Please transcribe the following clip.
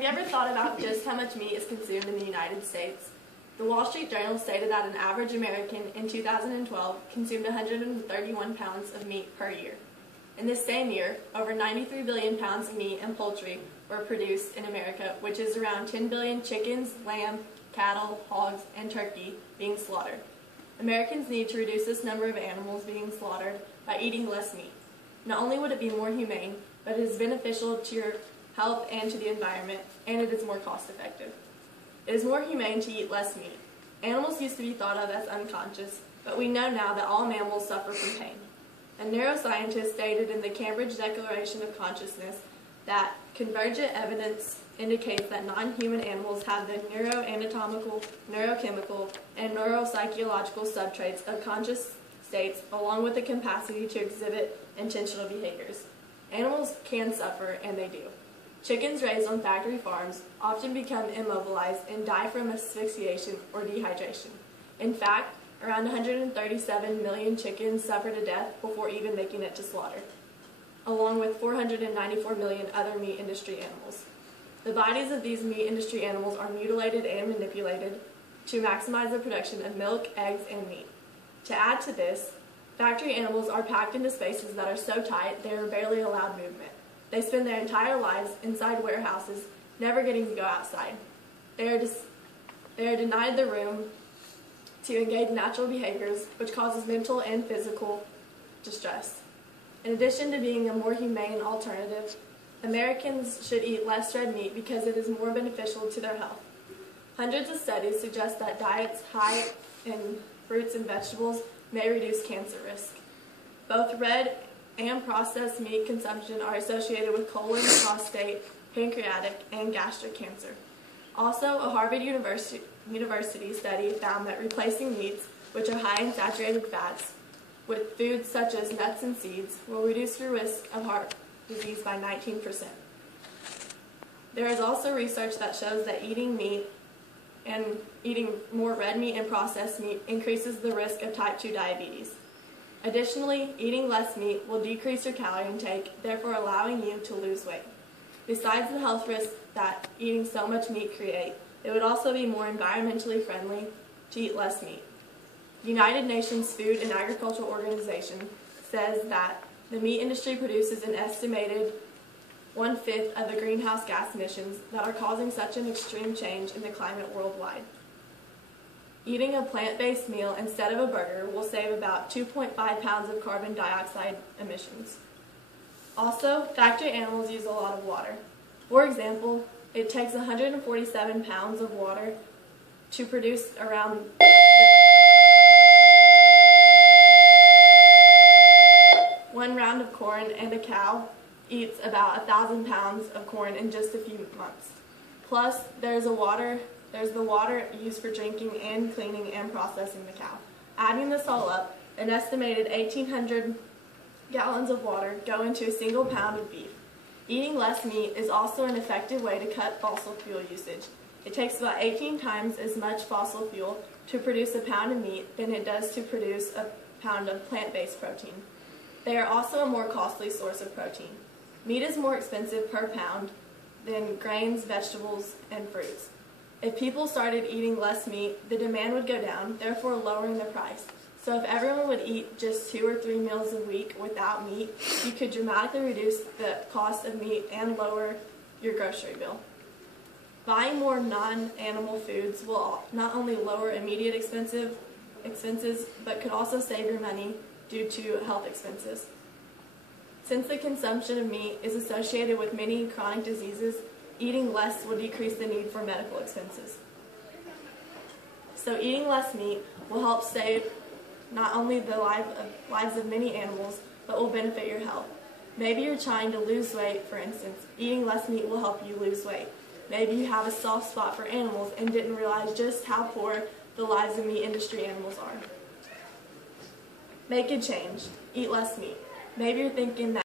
Have you ever thought about just how much meat is consumed in the United States? The Wall Street Journal stated that an average American in 2012 consumed 131 pounds of meat per year. In this same year, over 93 billion pounds of meat and poultry were produced in America, which is around 10 billion chickens, lamb, cattle, hogs, and turkey being slaughtered. Americans need to reduce this number of animals being slaughtered by eating less meat. Not only would it be more humane, but it is beneficial to your health and to the environment, and it is more cost effective. It is more humane to eat less meat. Animals used to be thought of as unconscious, but we know now that all mammals suffer from pain. A neuroscientist stated in the Cambridge Declaration of Consciousness that convergent evidence indicates that non-human animals have the neuroanatomical, neurochemical, and neuropsychological subtraits of conscious states, along with the capacity to exhibit intentional behaviors. Animals can suffer, and they do. Chickens raised on factory farms often become immobilized and die from asphyxiation or dehydration. In fact, around 137 million chickens suffer to death before even making it to slaughter, along with 494 million other meat industry animals. The bodies of these meat industry animals are mutilated and manipulated to maximize the production of milk, eggs, and meat. To add to this, factory animals are packed into spaces that are so tight they are barely allowed movement. They spend their entire lives inside warehouses, never getting to go outside. They are denied the room to engage in natural behaviors, which causes mental and physical distress. In addition to being a more humane alternative, Americans should eat less red meat because it is more beneficial to their health. Hundreds of studies suggest that diets high in fruits and vegetables may reduce cancer risk. Both red and processed meat consumption are associated with colon, prostate, pancreatic, and gastric cancer. Also, a Harvard University study found that replacing meats, which are high in saturated fats, with foods such as nuts and seeds will reduce your risk of heart disease by 19%. There is also research that shows that eating meat and eating more red meat and processed meat increases the risk of type 2 diabetes. Additionally, eating less meat will decrease your calorie intake, therefore allowing you to lose weight. Besides the health risks that eating so much meat create, it would also be more environmentally friendly to eat less meat. The United Nations Food and Agriculture Organization says that the meat industry produces an estimated 1/5 of the greenhouse gas emissions that are causing such an extreme change in the climate worldwide. Eating a plant-based meal instead of a burger will save about 2.5 pounds of carbon dioxide emissions. Also, factory animals use a lot of water. For example, it takes 147 pounds of water to produce around one round of corn, and a cow eats about 1,000 pounds of corn in just a few months. Plus, there's the water used for drinking and cleaning and processing the cow. Adding this all up, an estimated 1,800 gallons of water go into a single pound of beef. Eating less meat is also an effective way to cut fossil fuel usage. It takes about 18 times as much fossil fuel to produce a pound of meat than it does to produce a pound of plant-based protein. They are also a more costly source of protein. Meat is more expensive per pound than grains, vegetables, and fruits. If people started eating less meat, the demand would go down, therefore lowering the price. So if everyone would eat just 2 or 3 meals a week without meat, you could dramatically reduce the cost of meat and lower your grocery bill. Buying more non-animal foods will not only lower immediate expenses, but could also save your money due to health expenses. Since the consumption of meat is associated with many chronic diseases, eating less will decrease the need for medical expenses. So eating less meat will help save not only the lives of many animals, but will benefit your health. Maybe you're trying to lose weight, for instance. Eating less meat will help you lose weight. Maybe you have a soft spot for animals and didn't realize just how poor the lives of meat industry animals are. Make a change. Eat less meat. Maybe you're thinking that